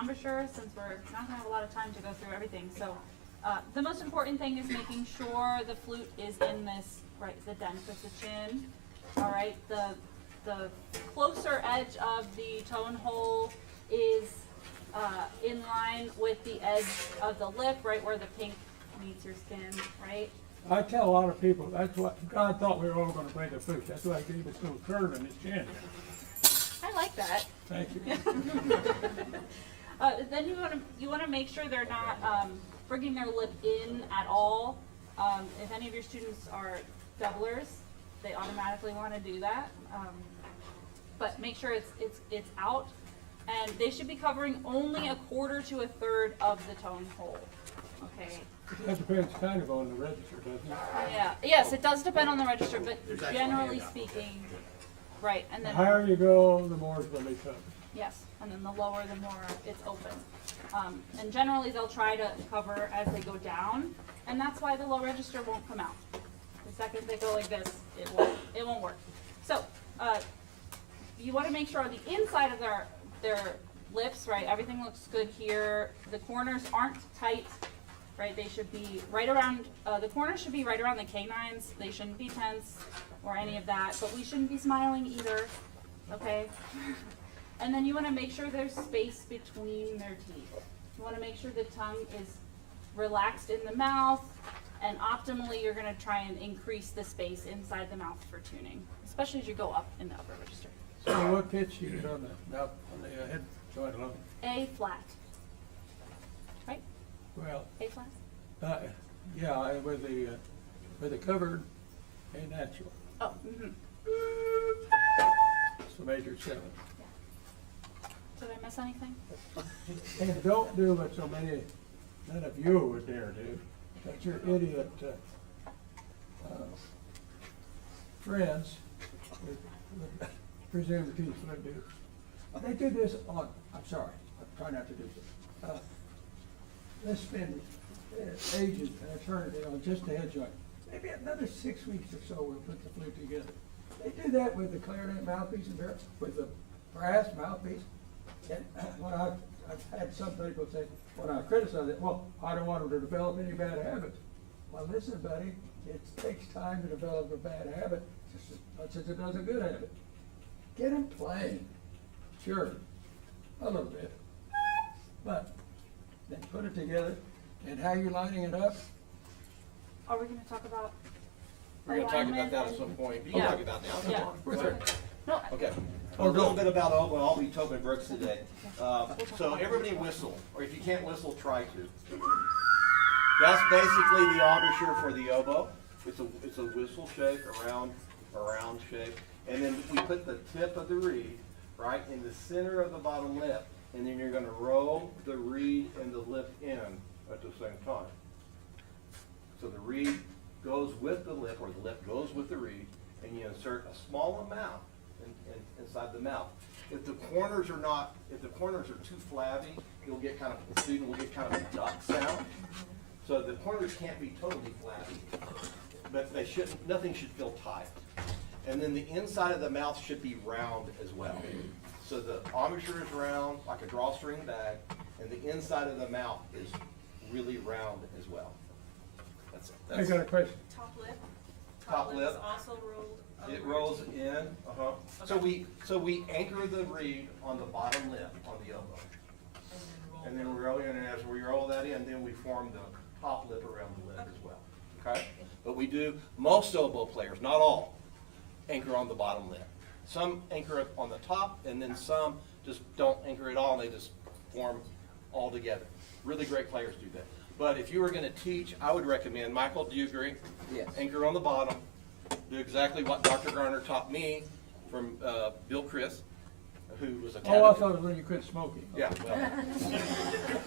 embouchure, since we're not gonna have a lot of time to go through everything. So, the most important thing is making sure the flute is in this, right, the dent of the chin. All right, the closer edge of the tone hole is in line with the edge of the lip, right where the pink meets your skin, right? I tell a lot of people, that's what, God thought we were all gonna play the flute, that's why he gave us little curve in his chin. I like that. Thank you. Then you wanna make sure they're not bringing their lip in at all. If any of your students are doublers, they automatically want to do that. But make sure it's out, and they should be covering only a quarter to a third of the tone hole. Okay. That depends kind of on the register, doesn't it? Yeah. Yes, it does depend on the register, but generally speaking, right. And The then higher you go, the more it's gonna be covered. yes, and then the lower, the more it's open. And generally, they'll try to cover as they go down, and that's why the low register won't come out. The second they go like this, it won't work. So, you want to make sure on the inside of their lips, right, everything looks good here. The corners aren't tight, right? They should be right around, the corners should be right around the canines. They shouldn't be tense or any of that, but we shouldn't be smiling either, okay? And then you want to make sure there's space between their teeth. You want to make sure the tongue is relaxed in the mouth, and optimally you're going to try and increase the space inside the mouth for tuning, especially as you go up in the upper register. So what pitch you get on the mouth, on the head joint alone? A flat. Right? Well, A flat? yeah, with the covered, A natural. Oh, mm-hmm. It's the major 7. Did I miss anything? And don't do what so many, none of you would dare do. That's your idiot friends with presumed teeth would do. They did this on, I'm sorry, I try not to do this. They spend ages and eternity on just the head joint. Maybe another 6 weeks or so we'll put the flute together. They do that with the clarinet mouthpiece and with the brass mouthpiece. And when I've had some people say, when I criticize it, well, I don't want them to develop any bad habits. Well, listen, buddy, it takes time to develop a bad habit just as much as it does a good habit. Get them playing, sure, a little bit, but then put it together, and how you're lining it up. Are we going to talk about We're going to talk about alignment that at and- some point. You Yeah. can talk about now. Yeah. With her. No, Okay. Oh, A little go. bit about oboe. I'll be Tobin Brooks today. So everybody whistle, or if you can't whistle, try to. That's basically the embouchure for the oboe. It's a whistle shape, a round shape, and then we put the tip of the reed right in the center of the bottom lip, and then you're going to roll the reed and the lip in at the same time. So the reed goes with the lip, or the lip goes with the reed, and you insert a small amount inside the mouth. If the corners are too flabby, the student will get kind of a duck sound. So the corners can't be totally flabby, but nothing should feel tight. And then the inside of the mouth should be round as well. So the embouchure is round, like a drawstring bag, and the inside of the mouth is really round as well. That's it. I got a question. Top lip. Top lip. is also rolled over. It rolls in, So we anchor the reed on the bottom lip, on the oboe. And then we roll in, and as we roll that in, then we form the top lip around the lip as well, okay? But we do, most oboe players, not all, anchor on the bottom lip. Some anchor it on the top, and then some just don't anchor at all, and they just form all together. Really great players do that. But if you were gonna teach, I would recommend, Michael, do you agree? Yes. Anchor on the bottom, do exactly what Dr. Garner taught me from Bill Chris, who was a Oh, I thought it was when you quit smoking. yeah, well,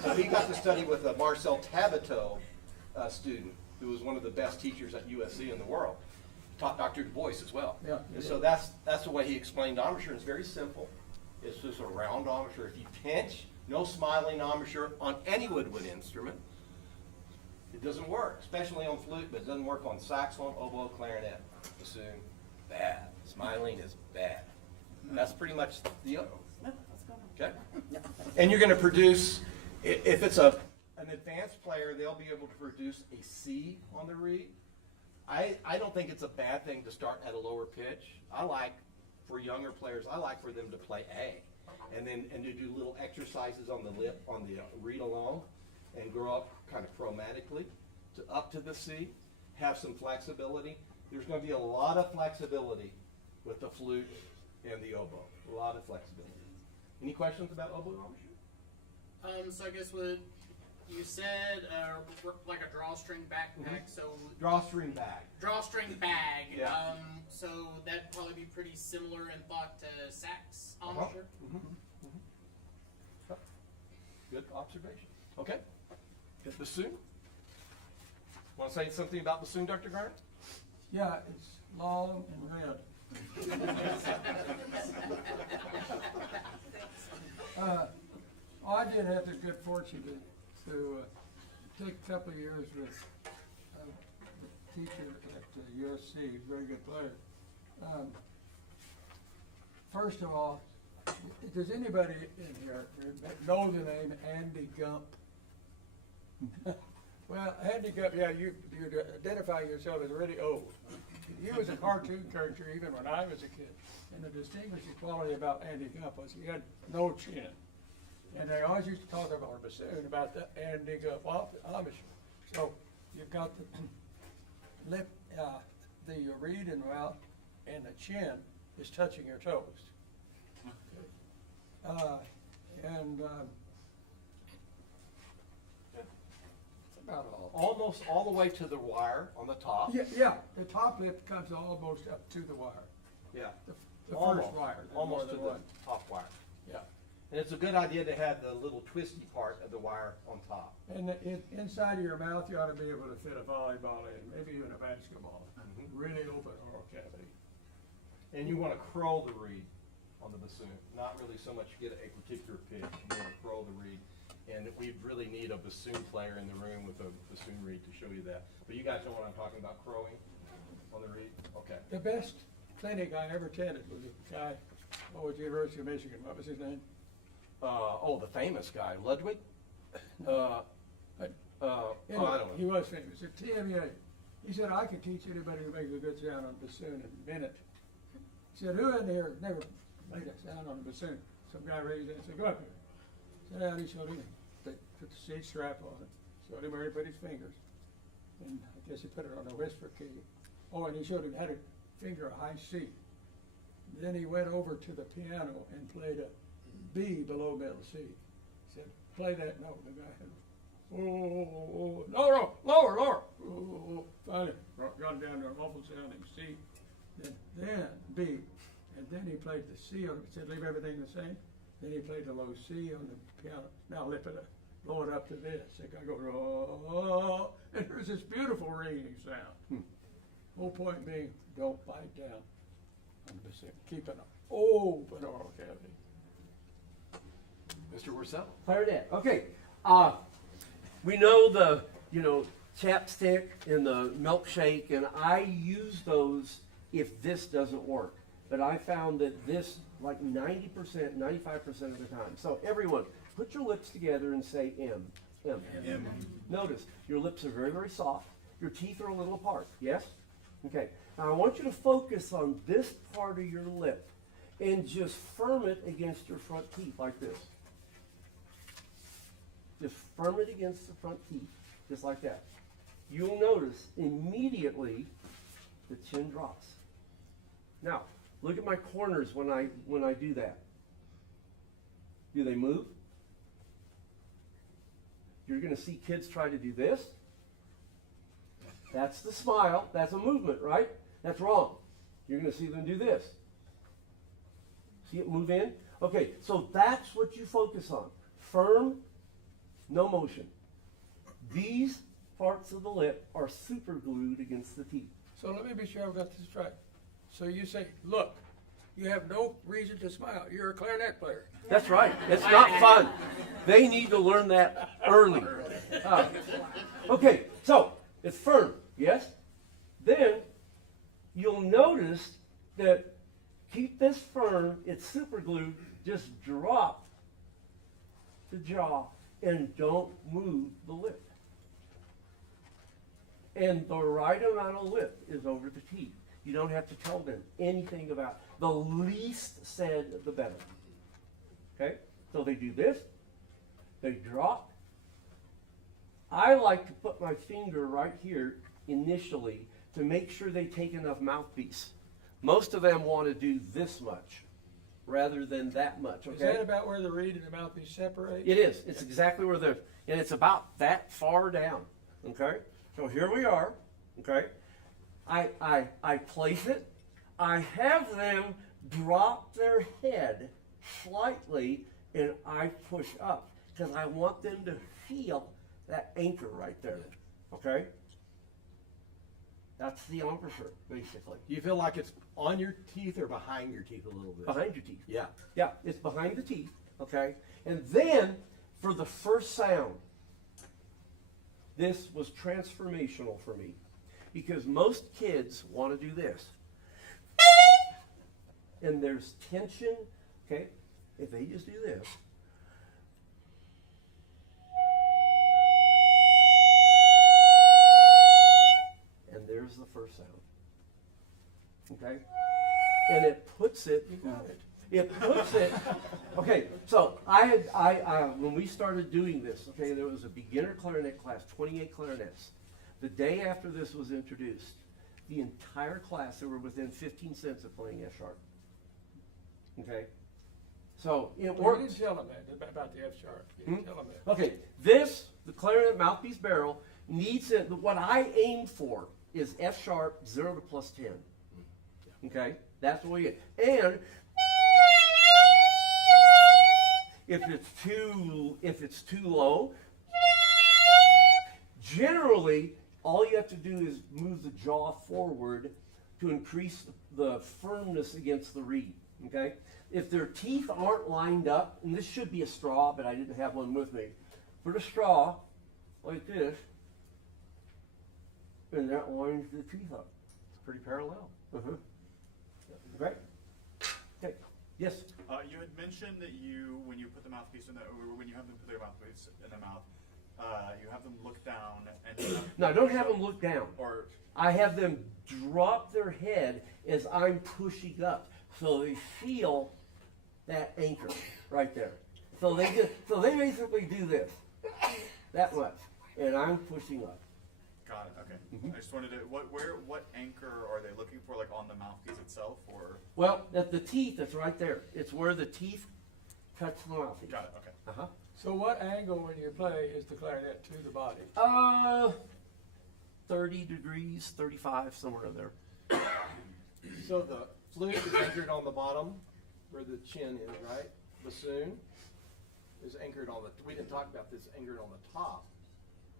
so he got to study with a Marcel Tabito student, who was one of the best teachers at USC in the world. Taught Dr. Du Bois as well. Yeah. And so that's the way he explained embouchure. It's very simple. It's just a round embouchure. If you pinch, no smiling embouchure on any woodwind instrument, it doesn't work, especially on flute, but it doesn't work on saxophone, oboe, clarinet, bassoon. Bad. Smiling is bad. That's pretty much the oboe. That's Okay? And you're going to produce, if it's an advanced player, they'll be able to produce a C on the reed. I don't think it's a bad thing to start at a lower pitch. For younger players, I like for them to play A. And to do little exercises on the lip, on the reed alone, and grow up kind of chromatically up to the C, have some flexibility. There's going to be a lot of flexibility with the flute and the oboe. A lot of flexibility. Any questions about oboe embouchure? So I guess what you said, like a drawstring backpack, so Drawstring bag. drawstring bag. Yeah. So that'd probably be pretty similar in thought to sax embouchure. Good observation. Okay. Hit bassoon. Want to say something about bassoon, Dr. Garner? Yeah, it's long and red. I did have the good fortune to take a couple of years with the teacher at USC, very good player. First of all, does anybody in here know the name Andy Gump? Well, Andy Gump, yeah, you identify yourself as really old. He was a cartoon character even when I was a kid. And the distinguishing quality about Andy Gump was he had no chin. And they always used to talk about a bassoon, about the Andy Gump embouchure. So you've got the lip, the reed and mouth, and the chin is touching your toes. That's about all. Almost all the way to the wire on the top. Yeah, the top lip comes almost up to the wire. Yeah. The Almost, first wire. there's almost more to than the one. top wire. Yeah. And it's a good idea to have the little twisty part of the wire on top. And inside of your mouth, you ought to be able to fit a volleyball in, maybe even a basketball. Really open oral cavity. And you want to curl the reed on the bassoon, not really so much get a particular pitch. You want to curl the reed. And we really need a bassoon player in the room with a bassoon reed to show you that. But you guys know what I'm talking about, crowing on the reed? Okay. The best clinic I ever attended was a guy, at the University of Michigan. What was his name? The famous guy, Ludwig? Anyway, I don't know. he was famous. At TMEA, he said, I could teach anybody who makes a good sound on bassoon in a minute. He said, who in here has never made a sound on a bassoon? Some guy raised it and said, go up here. Sit down, he showed him, they put the C strap on it, showed him where he put his fingers. And I guess he put it on a whisper key. Oh, and he showed him how to finger a high C. Then he went over to the piano and played a B below middle C. He said, play that note. The guy had, oh, no, lower. Oh, finally, got down to an awful sounding C. Then B. And then he played the C on it. He said, leave everything the same. Then he played the low C on the piano. Now lift it up, blow it up to this. The guy goes, oh, and there's this beautiful ringing sound. Whole point being, don't bite down on the bassoon. Keep an open oral cavity. Mr. Worosello. Clarinet. Okay. We know the, chapstick and the milkshake, and I use those if this doesn't work. But I found that this, like 90%, 95% of the time. So everyone, put your lips together and say M. M. M. Notice, your lips are very, very soft. Your teeth are a little apart. Yes? Okay. Now I want you to focus on this part of your lip and just firm it against your front teeth like this. Just firm it against the front teeth, just like that. You'll notice immediately the chin drops. Now, look at my corners when I do that. Do they move? You're going to see kids try to do this. That's the smile. That's a movement, right? That's wrong. You're going to see them do this. See it move in? Okay, so that's what you focus on. Firm, no motion. These parts of the lip are super glued against the teeth. So let me be sure I've got this right. So you say, look, you have no reason to smile. You're a clarinet player. That's right. It's not fun. They need to learn that early. Okay, so it's firm, yes? Then you'll notice that keep this firm, it's super glued, just drop the jaw and don't move the lip. And the right amount of lip is over the teeth. You don't have to tell them anything about it. The least said, the better. Okay? So they do this, they drop. I like to put my finger right here initially to make sure they take enough mouthpiece. Most of them want to do this much rather than that much, Is okay? that about where the reed and the mouthpiece separate? It is. It's exactly where the, and it's about that far down, okay? So here we are, okay? I place it. I have them drop their head slightly and I push up because I want them to feel that anchor right there, okay? That's the embouchure, basically. Do you feel like it's on your teeth or behind your teeth a little bit? Behind your teeth. Yeah. Yeah, it's behind the teeth, okay? And then, for the first sound, this was transformational for me. Because most kids want to do this. And there's tension, okay? If they just do this. And there's the first sound. Okay? And it puts it, you got it. It puts it, okay, so when we started doing this, okay, there was a beginner clarinet class, 28 clarinets. The day after this was introduced, the entire class, they were within 15 cents of playing F sharp. Okay? So it Well, you worked. didn't tell them that, about the F sharp. You didn't tell them that. Okay, this, the clarinet mouthpiece barrel, needs it, what I aim for is F sharp 0 to +10. Okay? That's what we get. And if it's too low, generally all you have to do is move the jaw forward to increase the firmness against the reed. Okay? If their teeth aren't lined up, and this should be a straw, but I didn't have one with me. Put a straw like this, and that lines the teeth up. It's pretty parallel. Uh-huh. Great. Okay. Yes. You had mentioned that when you put the mouthpiece in or when you have them put their mouthpiece in the mouth, you have them look down and. No, don't have them look down. Or I have them drop their head as I'm pushing up, so they feel that anchor right there. So they basically do this, that much, and I'm pushing up. got it. Okay. Mhm. I just wanted to. What anchor are they looking for? Like on the mouthpiece itself, or? Well, at the teeth, it's right there. It's where the teeth touch the mouthpiece. Got it. Okay. Uh-huh. So what angle when you play is the clarinet to the body? 30 degrees, 35, somewhere in there. So the flute is anchored on the bottom where the chin is, right? Bassoon is anchored on the, we didn't talk about this, anchored on the top.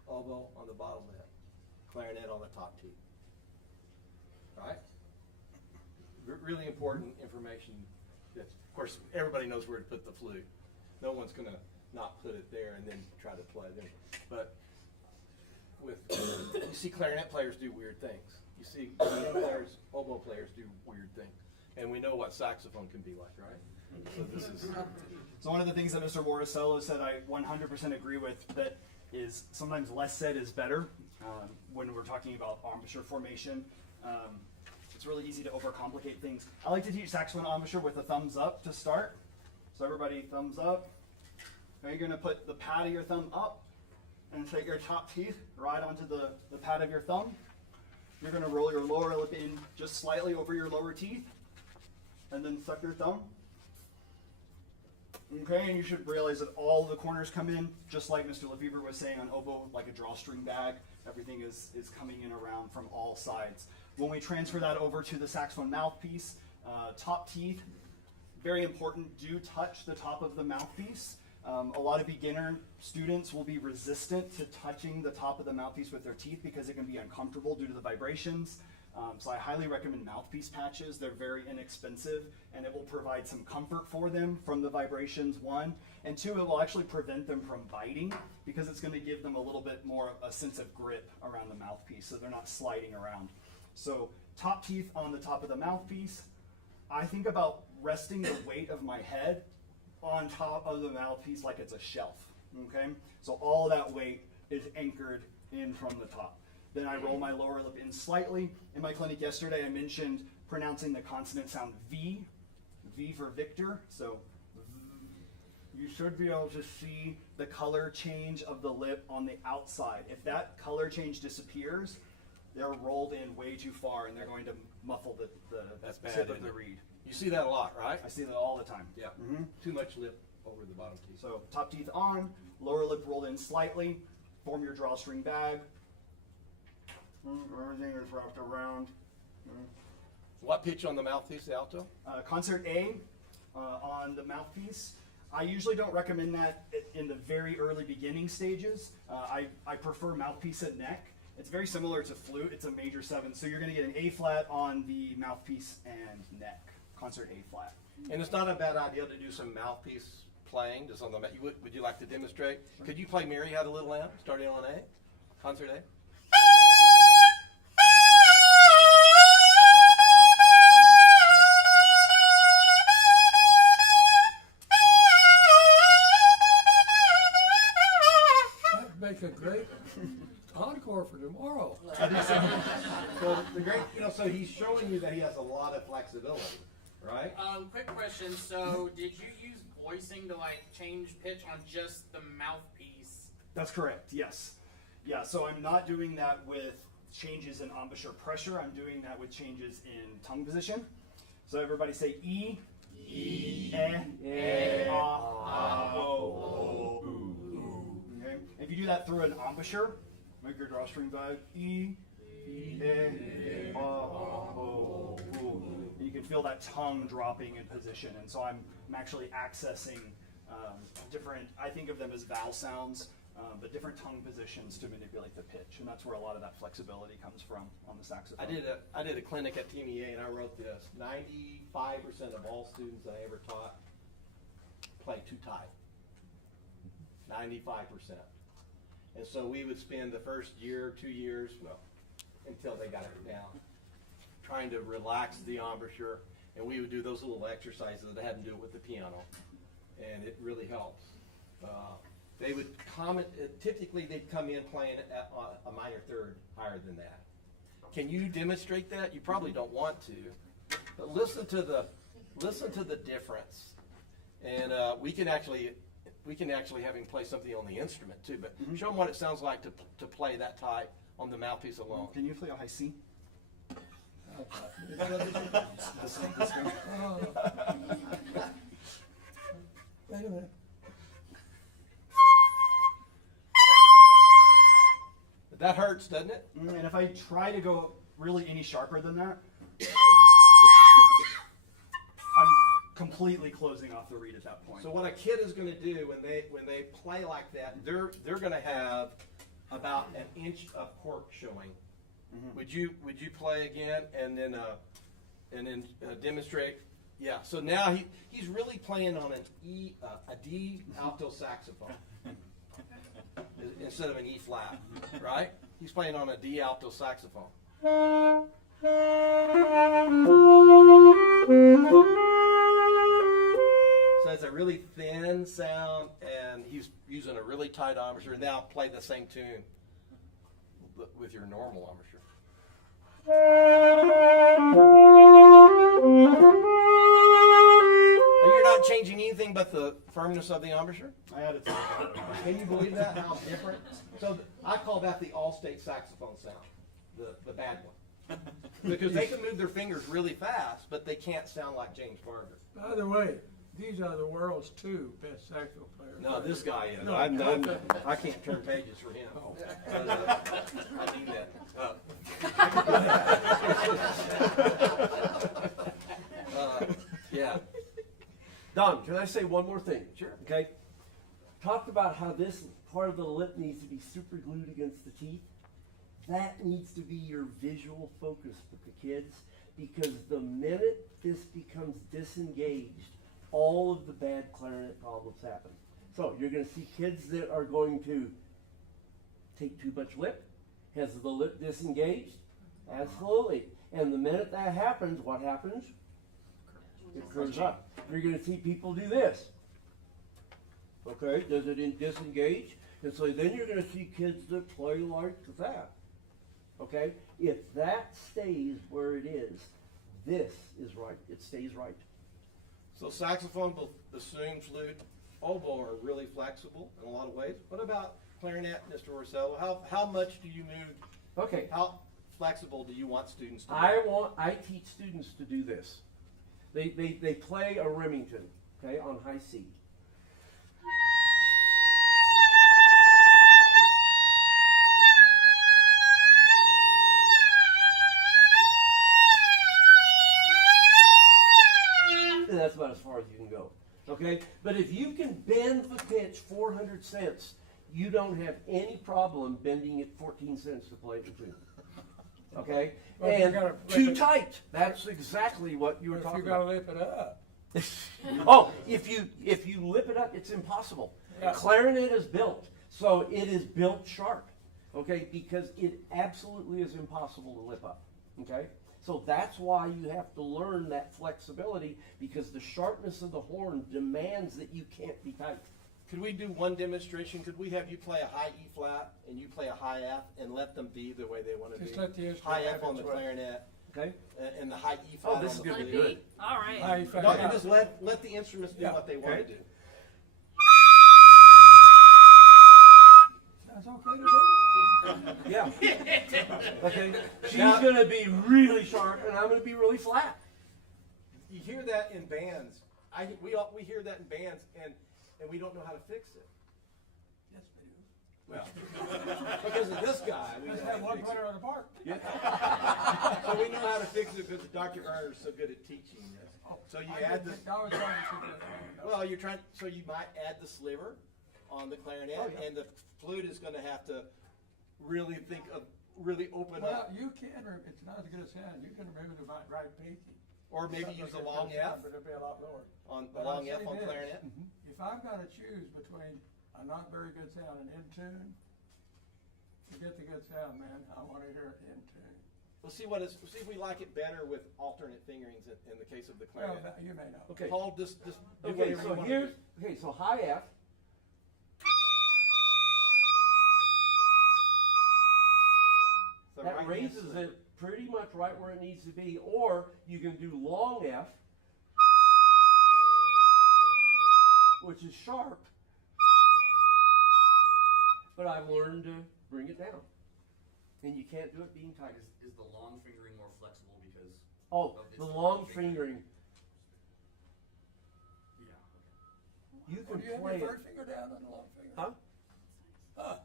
Oboe on the bottom lip. Clarinet on the top teeth. Right? Really important information. That's, of course, everybody knows where to put the flute. No one's going to not put it there and then try to play them. But you see clarinet players do weird things. You see players, oboe players do weird things. And we know what saxophone can be like, right? So this is... So one of the things that Mr. Worosello said I 100% agree with, that is sometimes less said is better when we're talking about embouchure formation. It's really easy to overcomplicate things. I like to teach saxophone embouchure with a thumbs up to start. So everybody thumbs up. Now you're going to put the pad of your thumb up and take your top teeth right onto the pad of your thumb. You're going to roll your lower lip in just slightly over your lower teeth and then suck your thumb. Okay, and you should realize that all the corners come in, just like Mr. Lefevre was saying on oboe, like a drawstring bag. Everything is coming in around from all sides. When we transfer that over to the saxophone mouthpiece, top teeth, very important, do touch the top of the mouthpiece. A lot of beginner students will be resistant to touching the top of the mouthpiece with their teeth because it can be uncomfortable due to the vibrations. So I highly recommend mouthpiece patches. They're very inexpensive and it will provide some comfort for them from the vibrations, one. And two, it will actually prevent them from biting because it's going to give them a little bit more a sense of grip around the mouthpiece so they're not sliding around. So top teeth on the top of the mouthpiece. I think about resting the weight of my head on top of the mouthpiece like it's a shelf, okay? So all that weight is anchored in from the top. Then I roll my lower lip in slightly. In my clinic yesterday, I mentioned pronouncing the consonant sound V, V for Victor. So you should be able to see the color change of the lip on the outside. If that color change disappears, they're rolled in way too far and they're going to muffle the That's bad, tip of isn't the it? reed. You see that a lot, right? I see that all the time. Yeah. Mhm. Too much lip over the bottom teeth. So top teeth on, lower lip rolled in slightly, form your drawstring bag. Everything is wrapped around. What pitch on the mouthpiece, the alto? Concert A on the mouthpiece. I usually don't recommend that in the very early beginning stages. I prefer mouthpiece and neck. It's very similar to flute. It's a major 7. So you're going to get an A flat on the mouthpiece and neck. Concert A flat. And it's not a bad idea to do some mouthpiece playing just on the would you like to demonstrate? Could you play Mary Had a Little Lamb starting on A? Concert A? That makes a great encore for tomorrow. So the great, so he's showing you that he has a lot of flexibility, right? Quick question. So, did you use voicing to like change pitch on just the mouthpiece? That's correct, yes. Yeah, so I'm not doing that with changes in embouchure pressure. I'm doing that with changes in tongue position. So everybody say E, O. Okay. If you do that through an embouchure, make your drawstring bag E, O. You can feel that tongue dropping in position, and so I'm actually accessing different. I think of them as vowel sounds. But different tongue positions to manipulate the pitch, and that's where a lot of that flexibility comes from on the saxophone. I did a clinic at TMEA and I wrote this: 95% of all students that I ever taught play too tight. 95%. And so we would spend the first year, 2 years, well, until they got it down, trying to relax the embouchure, and we would do those little exercises that had to do with the piano, and it really helps. They would comment, typically they'd come in playing at a minor third higher than that. Can you demonstrate that? You probably don't want to, but listen to the difference. And we can actually have him play something on the instrument too, but show him what it sounds like to play that tight on the mouthpiece alone. Can you play a high C? Wait a minute. That hurts, doesn't it? And if I try to go really any sharper than that, I'm completely closing off the reed at that point. So what a kid is going to do when they play like that, they're going to have about an inch of cork showing. Would you play again and then demonstrate? Yeah. So now he's really playing on a D alto saxophone instead of an E flat, right? He's playing on a D alto saxophone. So it's a really thin sound, and he's using a really tight embouchure. Now play the same tune with your normal embouchure. You're not changing anything but the firmness of the embouchure? I had it. Can you believe that? How different? So I call that the all-state saxophone sound, the bad one. Because they can move their fingers really fast, but they can't sound like James Barger. By the way, these are the world's 2 best saxophone players. No, this guy is. No, I can't turn pages for him. I do that. Yeah. Don, can I say one more thing? Sure. Okay. Talked about how this part of the lip needs to be super glued against the teeth. That needs to be your visual focus with the kids, because the minute this becomes disengaged, all of the bad clarinet problems happen. So you're going to see kids that are going to take too much lip. Has the lip disengaged? Absolutely. And the minute that happens, what happens? It curves up. You're gonna see people do this. Okay, does it disengage? And so then you're gonna see kids that play like that. Okay, if that stays where it is, this is right. It stays right. So saxophone, both bassoon, flute, oboe are really flexible in a lot of ways. What about clarinet, Mr. Worosello? How much do you move? Okay, How flexible do you want students to be? I teach students to do this. They play a Remington, okay, on high C. And that's about as far as you can go, okay? But if you can bend the pitch 400 cents, you don't have any problem bending it 14 cents to play it in tune. Okay? Well, you And gotta too lip it- tight. That's exactly what you were If talking you gotta about. lip it up. Oh, if you lip it up, it's impossible. Yeah. Clarinet is built, so it is built sharp, okay? Because it absolutely is impossible to lip up, okay? So that's why you have to learn that flexibility, because the sharpness of the horn demands that you can't be tight. Could we do one demonstration? Could we have you play a high E flat and you play a high F and let them be the way they want to be? Just let the instrument High have F on the its way. clarinet Okay? and the high E flat Oh, this on is the gonna be flute. good. All right. How you find No, out? and just let the instruments do Yeah. what they want to Okay. do. That's okay to do? Yeah. Okay? She's Now- gonna be really sharp, and I'm gonna be really flat. You hear that in bands. We hear that in bands and we don't know how to fix it. Yes, we do. Well, because of this guy, we know Let's how have to one fix player it. on the park. So we know how to fix it because Dr. Garner is so good at teaching this. So you add the, I was trying to keep that. well, you're trying, so you might add the sliver on the clarinet, Oh, yeah. and the flute is gonna have to really think of, really open Well, up. you can, it's not as good as sound, you can remember the right pinky. Or maybe use a long F But it'll be a lot lower. on, But a long I'll F say on this. clarinet. If I'm gonna choose between a not very good sound and in tune, forget the good sound, man, I wanna hear it in tune. We'll see if we like it better with alternate fingerings in the case of the Well, clarinet. you may not. Okay. Paul, just do Okay, whatever you so want. here's, okay, so high F. That raises it pretty much right where it needs to be, or you can do long F, which is sharp, but I've learned to bring it down. And you can't do it being tight. Is the long fingering more flexible because Oh, of its the long fingering, Yeah. you Well, can do you have play your it. first finger down on the long finger? Huh? Huh.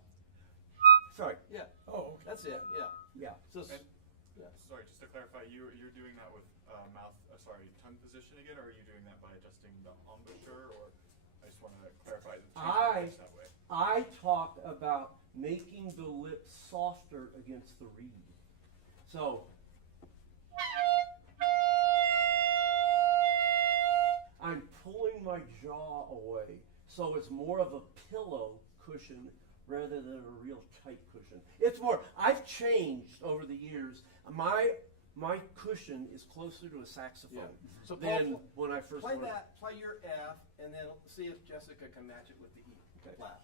Sorry, Yeah, Oh, okay. that's it, yeah. yeah. So, And- yeah. Sorry, just to clarify, you're doing that with tongue position again, or are you doing that by adjusting the embouchure, or I just want to clarify the change that way. I talk about making the lips softer against the reed. So, I'm pulling my jaw away, so it's more of a pillow cushion rather than a real tight cushion. It's more, I've changed over the years. My cushion is closer to a saxophone Yeah. So than Paul, when I first play learned. that, play your F, and then see if Jessica can match it with the E Okay. flat.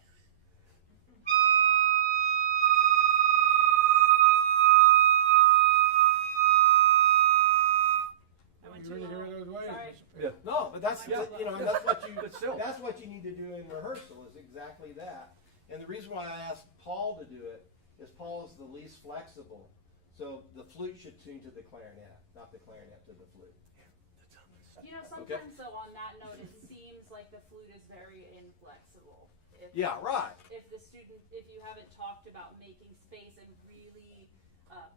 I went You too really low. hear those waves? Sorry. Yeah. No, but that's, Yeah. you know, that's what you, But still. that's what you need to do in rehearsal, is exactly that. And the reason why I asked Paul to do it is Paul is the least flexible. So the flute should tune to the clarinet, not the clarinet to the flute. You know, sometimes though, on that note, it seems like the flute is very inflexible. Yeah, right. If the student, if you haven't talked about making space and really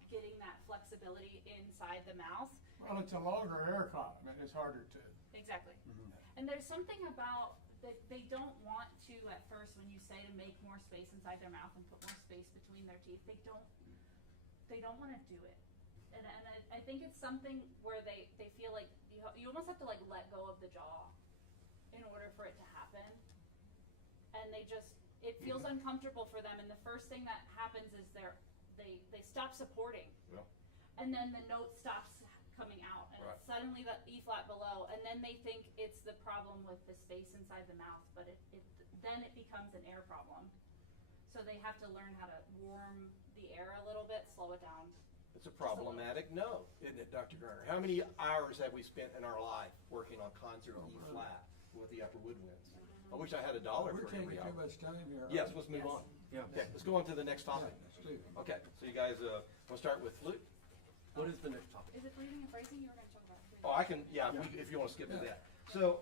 getting that flexibility inside the mouth. Well, it's a longer air column, and it's harder to. Exactly. And there's something about that they don't want to at first when you say to make more space inside their mouth and put more space between their teeth. They don't want to do it. And I think it's something where they feel like you almost have to like let go of the jaw in order for it to happen. And it feels uncomfortable for them. And the first thing that happens is they stop supporting. Yeah. And then the note stops coming out, and Right. it's suddenly the E flat below, and then they think it's the problem with the space inside the mouth, but then it becomes an air problem. So they have to learn how to warm the air a little bit, slow it down. It's a problematic note, isn't it, Dr. Garner? How many hours have we spent in our life working on concert E flat with the upper woodwinds? I wish I had $1 We're for taking every too hour. much time here. Yes, let's move Yes. on. Yeah. Okay, let's go on to the next topic. Let's do it. Okay, so you guys, we'll start with flute. What is the next topic? Is it breathing and phrasing? You were gonna talk about breathing. Oh, I can, yeah, if you want to skip to that. So,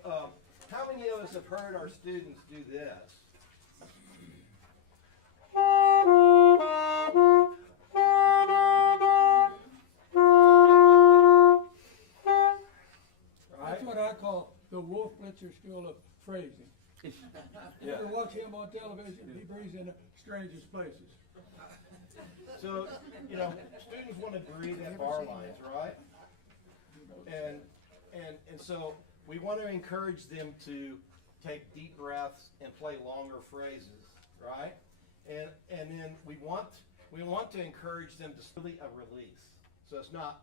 how many of us have heard our students do this? That's what I call the Wolf Blitzer School of phrasing. You Yeah. ever watch him on television? He breathes in the strangest places. So, you know, students want to breathe at bar lines, right? And so we want to encourage them to take deep breaths and play longer phrases, right? And then we want to encourage them to really a release. So it's not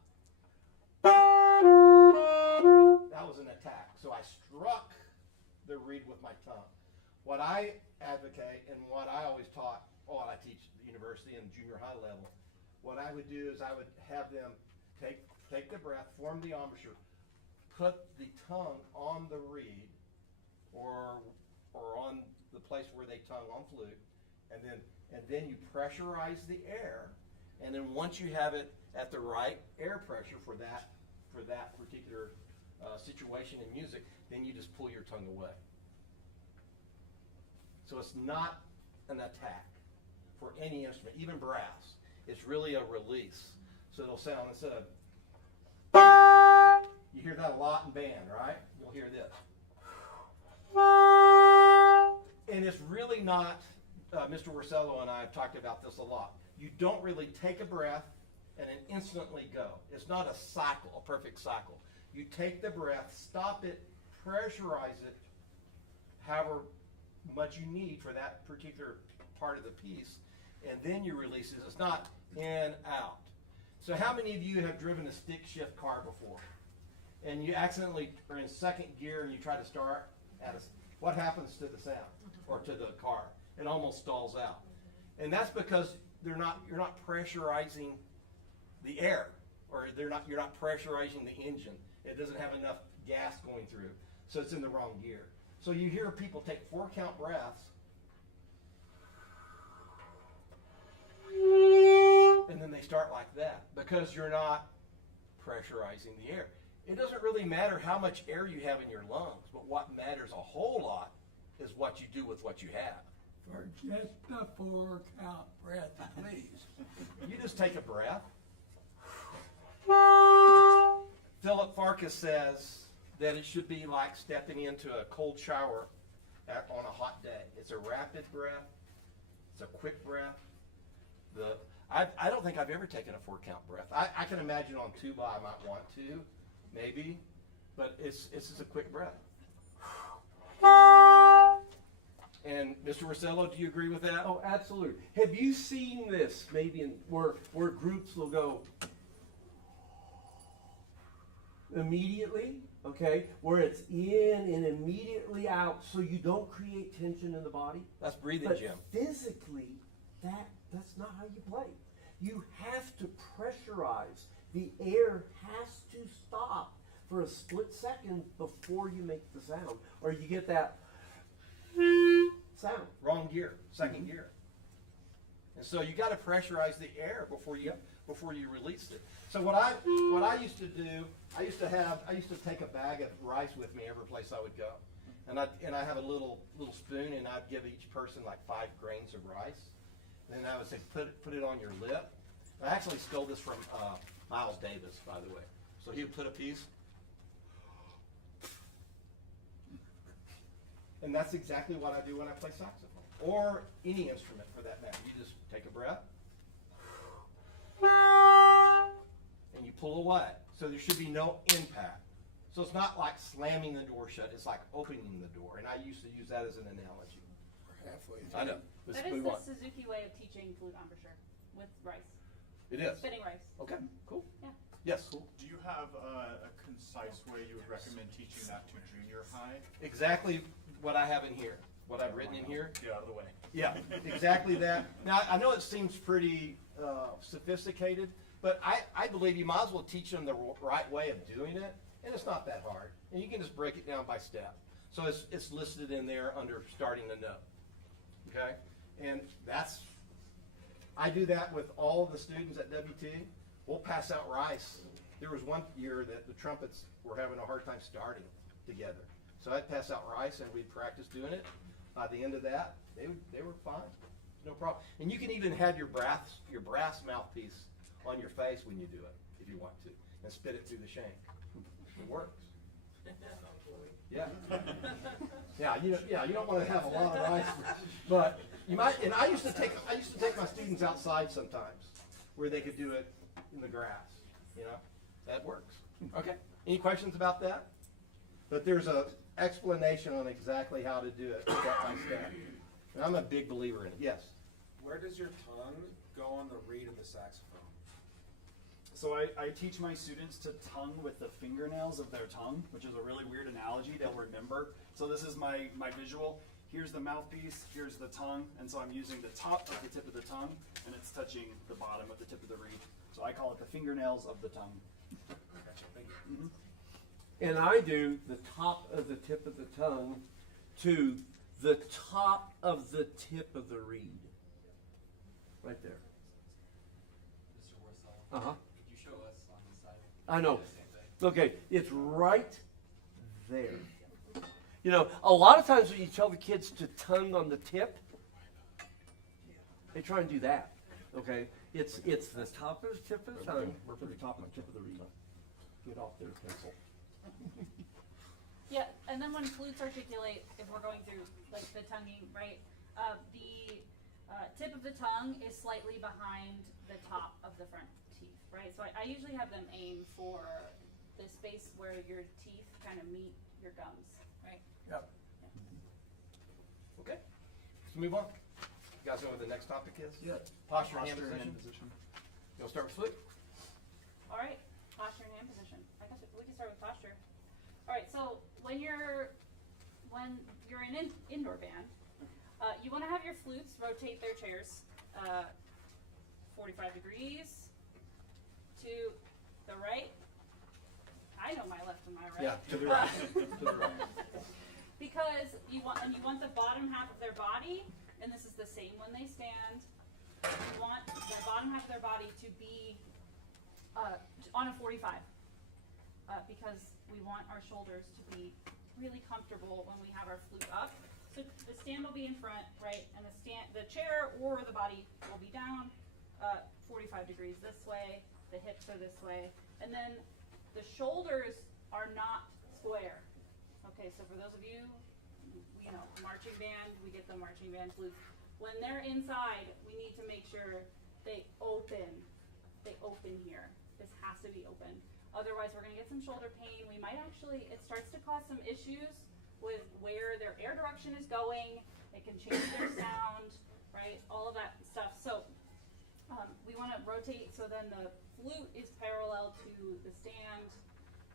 that was an attack. So I struck the reed with my tongue. What I advocate and what I always taught, I teach at the university and junior high level, what I would do is I would have them take the breath, form the embouchure, put the tongue on the reed or on the place where they tongue on flute, and then you pressurize the air, and then once you have it at the right air pressure for that particular situation in music, then you just pull your tongue away. So it's not an attack for any instrument, even brass. It's really a release. So it'll sound, instead of, you hear that a lot in band, right? You'll hear this. And it's really not, Mr. Worosello and I have talked about this a lot. You don't really take a breath and then instantly go. It's not a cycle, a perfect cycle. You take the breath, stop it, pressurize it, however much you need for that particular part of the piece, and then you release it. It's not in, out. So how many of you have driven a stick shift car before? And you accidentally are in second gear and you try to start what happens to the sound or to the car? It almost stalls out. And that's because you're not pressurizing the air, or you're not pressurizing the engine. It doesn't have enough gas going through, so it's in the wrong gear. So you hear people take 4-count breaths, and then they start like that because you're not pressurizing the air. It doesn't really matter how much air you have in your lungs, but what matters a whole lot is what you do with what you have. For just a 4-count breath, please. You just take a breath. Philip Farkas says that it should be like stepping into a cold shower on a hot day. It's a rapid breath. It's a quick breath. I don't think I've ever taken a 4-count breath. I can imagine on tuba I might want to, maybe, but it's just a quick breath. And Mr. Worosello, do you agree with that? Oh, absolutely. Have you seen this maybe where groups will go immediately, okay, where it's in and immediately out, so you don't create tension in the body? That's breathing, But Jim. physically, that's not how you play. You have to pressurize. The air has to stop for a split second before you make the sound, or you get that sound. Wrong gear, second gear. And so you got to pressurize the air before you release it. So what I used to do, I used to take a bag of rice with me every place I would go, and I have a little spoon, and I'd give each person like 5 grains of rice. And then I would say, put it on your lip. I actually stole this from Miles Davis, by the way. So he would put a piece, and that's exactly what I do when I play saxophone, or any instrument for that matter. You just take a breath, and you pull away. So there should be no impact. So it's not like slamming the door shut, it's like opening the door. And I used to use that as an analogy. We're halfway through. I know. Let's That is move the on. Suzuki way of teaching flute embouchure with rice, It is. spinning rice. Okay, cool. Yeah. Yes. Do you have a concise way you would recommend teaching that to junior high? Exactly what I have in here, what I've written in here. Get out of the way. Yeah, exactly that. Now, I know it seems pretty sophisticated, but I believe you might as well teach them the right way of doing it, and it's not that hard. And you can just break it down by step. So it's listed in there under starting to know. Okay? And I do that with all of the students at WT. We'll pass out rice. There was one year that the trumpets were having a hard time starting together. So I'd pass out rice and we'd practice doing it. By the end of that, they were fine. No problem. And you can even have your brass mouthpiece on your face when you do it, if you want to, and spit it through the shank. It works. Yeah. Yeah, you don't want to have a lot of rice, but you might. And I used to take my students outside sometimes, where they could do it in the grass. You know, that works. Okay. Any questions about that? But there's a explanation on exactly how to do it step by step. And I'm a big believer in it. Yes. Where does your tongue go on the reed of the saxophone? So I teach my students to tongue with the fingernails of their tongue, which is a really weird analogy they'll remember. So this is my visual. Here's the mouthpiece, here's the tongue, and so I'm using the top of the tip of the tongue, and it's touching the bottom of the tip of the reed. So I call it the fingernails of the tongue. Gotcha, thank you. Mm-hmm. And I do the top of the tip of the tongue to the top of the tip of the reed. Right there. Mr. Worosello, Uh-huh. could you show us on the side? I know. The same thing. Okay, it's right there. You know, a lot of times when you tell the kids to tongue on the tip, they try and do that. Okay? It's the top of the tip of the tongue to the top of the tip of the reed. Get off their pencil. Yeah, and then when flutes articulate, if we're going through like the tonguing, right? The tip of the tongue is slightly behind the top of the front teeth, right? So I usually have them aim for the space where your teeth kind of meet your gums, right? Yep. Okay. Let's move on. You guys know what the next topic is? Yeah. Posture, hand Posture position. and position. You'll start with flute. All right, posture and hand position. I guess we can start with posture. All right, so when you're in indoor band, you want to have your flutes rotate their chairs 45 degrees to the right. I know my left and my right. Yeah, to the right. To the right. Because you want the bottom half of their body, and this is the same when they stand. You want the bottom half of their body to be on a 45, because we want our shoulders to be really comfortable when we have our flute up. So the stand will be in front, right, and the chair or the body will be down 45 degrees this way. The hips are this way, and then the shoulders are not square. Okay, so for those of you, marching band, we get the marching band flutes. When they're inside, we need to make sure they open here. This has to be open. Otherwise, we're gonna get some shoulder pain. We might actually, it starts to cause some issues with where their air direction is going. It can change their sound, right? All of that stuff. So we wanna rotate so then the flute is parallel to the stand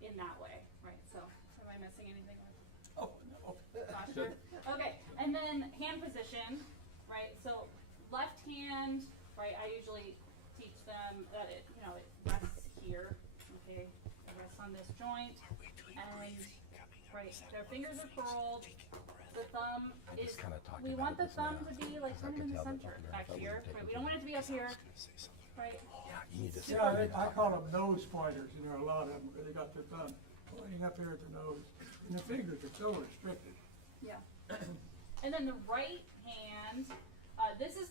in that way, right? So am I missing anything with Oh, no. posture? Okay, and then hand position, right? So left hand, right? I usually teach them that it rests here. Okay, it rests on this joint, and right, their fingers are curled. The thumb is. We want the thumb to be like kind of in the center, back here. Right? We don't want it to be up here. Right. Yeah, I call them nose pointers, a lot of them, they got their thumb pointing up here at the nose, and the fingers are so restricted. Yeah. And then the right hand, this is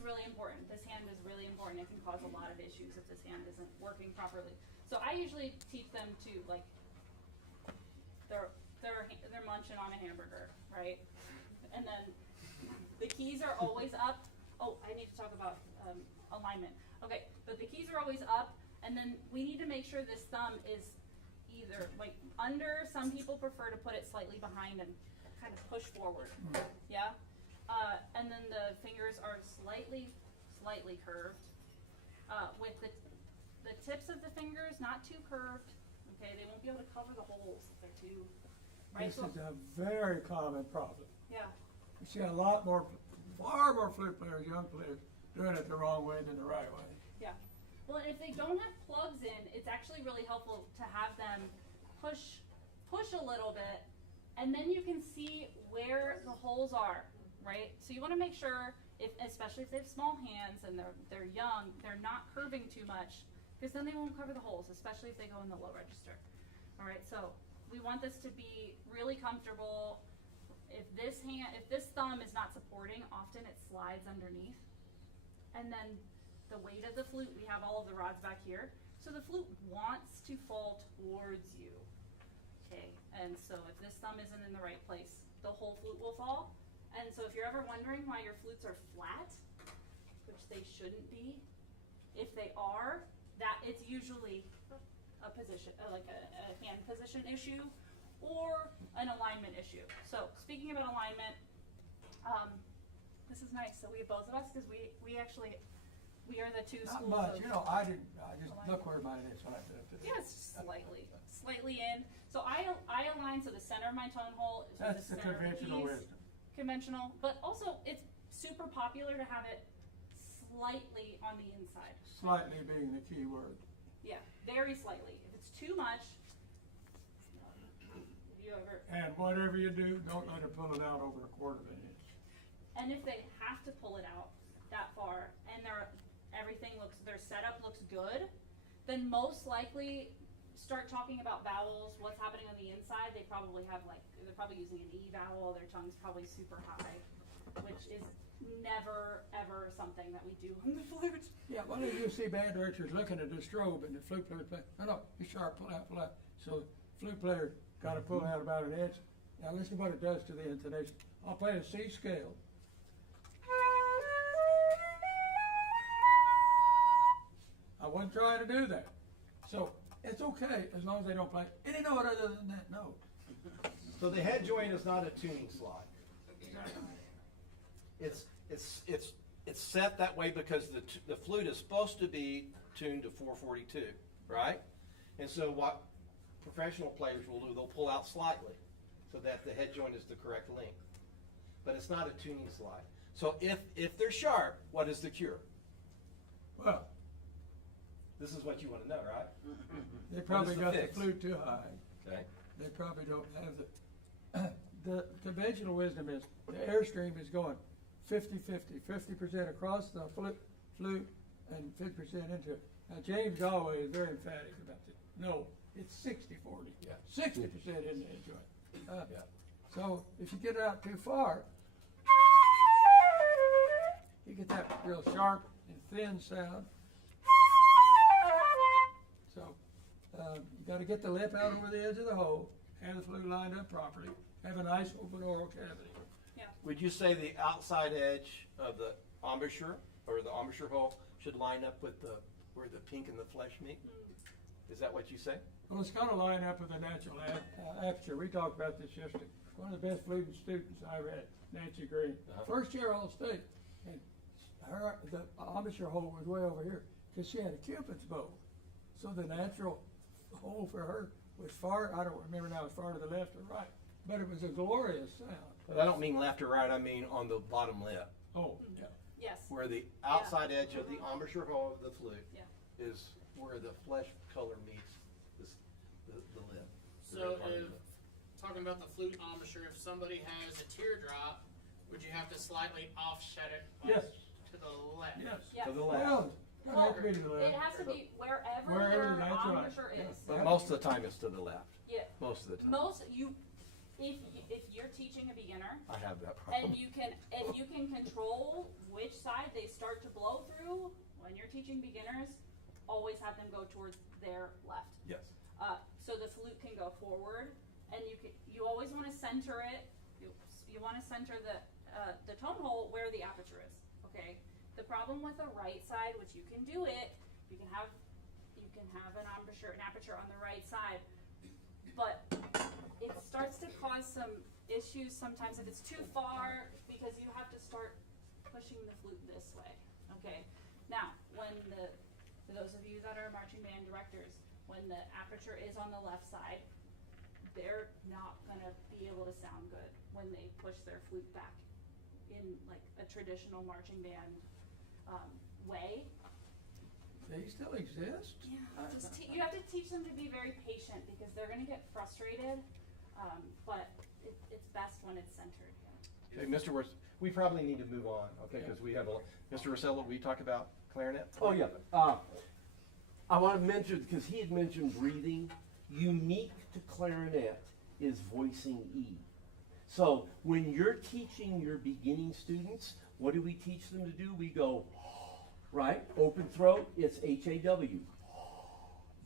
really important. This hand is really important. It can cause a lot of issues if this hand isn't working properly. So I usually teach them to they're munching on a hamburger, right? And then the keys are always up. Oh, I need to talk about alignment. Okay, but the keys are always up, and then we need to make sure this thumb is either under. Some people prefer to put it slightly behind and kind of push forward. Yeah, and then the fingers are slightly curved with the the tips of the fingers, not too curved, okay, they won't be able to cover the holes if they're too, right? This So, is a very common problem. yeah, You see a lot more, far more flute players, young players, doing it the wrong way than the right way. yeah. Well, and if they don't have plugs in, it's actually really helpful to have them push a little bit, and then you can see where the holes are, right? So you wanna make sure, especially if they have small hands and they're young, they're not curving too much, because then they won't cover the holes, especially if they go in the low register. All right, so we want this to be really comfortable. If this thumb is not supporting, often it slides underneath. And then the weight of the flute, we have all of the rods back here. So the flute wants to fall towards you. Okay, and so if this thumb isn't in the right place, the whole flute will fall. And so if you're ever wondering why your flutes are flat, which they shouldn't be, if they are, that it's usually a position, like a hand position issue or an alignment issue. So speaking about alignment, this is nice. So we have both of us, because we are the two Not schools much, of, you know, I just look where mine is when I do it. yeah, it's slightly in. So I align, so the center of my tone hole is where That's the center of conventional keys. wisdom. Conventional, but also it's super popular to have it slightly on the inside. Slightly being the key word. Yeah, very slightly. If it's too much, if you ever, And whatever you do, don't let it pull it out over a quarter of an inch. and if they have to pull it out that far and their setup looks good, then most likely start talking about vowels, what's happening on the inside. They're probably using an E vowel, their tongue's probably super high, which is never ever something that we do on the flute. Yeah, well, you see band directors looking at the strobe and the flute player play, no, he's sharp, pull out, pull out. So flute player gotta pull out about an inch. Now listen to what it does to the intonation. I'll play a C scale. I wasn't trying to do that. So it's okay as long as they don't play any note other than that note. So the head joint is not a tuning slide. It's set that way because the flute is supposed to be tuned to 442, right? And so what professional players will do, they'll pull out slightly so that the head joint is the correct length. But it's not a tuning slide. So if they're sharp, what is the cure? Well, This is what you want to know, right? they probably the got the fix? flute too high. Okay. They probably don't have the conventional wisdom is the airstream is going 50-50, 50% across the flute and 50% into it. Now James Galway is very emphatic about this. No, it's 60-40. Yeah. 60% in the head joint. Yeah. So if you get it out too far, you get that real sharp and thin sound. So you got to get the lip out over the edge of the hole, have the flute lined up properly, have a nice open oral cavity. Yeah. Would you say the outside edge of the embouchure or the embouchure hole should line up with where the pink and the flesh meet? Is that what you say? Well, it's going to line up with the natural aperture. We talked about this yesterday. One of the best fluting students I ever had, Nancy Green. Uh-huh. First year All-State. And the embouchure hole was way over here because she had a Cupid's bow. So the natural hole for her was far, I don't remember now, as far to the left or right, but it was a glorious sound. But I don't mean left or right, I mean on the bottom lip, Oh, yeah. Yes. where the outside edge of the embouchure hole of the flute Yeah. is where the flesh color meets the lip. the So red part of the if, lip. talking about the flute embouchure, if somebody has a teardrop, would you have to slightly offset it Yes. to the left? Yes. Yes. To the left. Well, it has to be to the It left. has to be wherever Wherever, your that's right. embouchure Yeah. is. But most of the time it's to the left. Yeah. Most of the time. If you're teaching a beginner I have that problem. and you can control which side they start to blow through when you're teaching beginners, always have them go towards their left. Yes. So the flute can go forward, and you always want to center it. You want to center the tone hole where the aperture is. Okay. The problem with the right side, which you can do it, you can have an aperture on the right side, but it starts to cause some issues sometimes if it's too far, because you have to start pushing the flute this way. Okay. Now, when the for those of you that are marching band directors, when the aperture is on the left side, they're not gonna be able to sound good when they push their flute back in like a traditional marching band way. They still exist? Yeah, you have to teach them to be very patient because they're gonna get frustrated, but it's best when it's centered. Okay, Mr. Wors, we probably need to move on, okay, because we have Mr. Worosello, we talk about clarinet? Oh, yeah. I want to mention, because he had mentioned breathing, unique to clarinet is voicing E. So when you're teaching your beginning students, what do we teach them to do? We go, right? Open throat, it's H-A-W.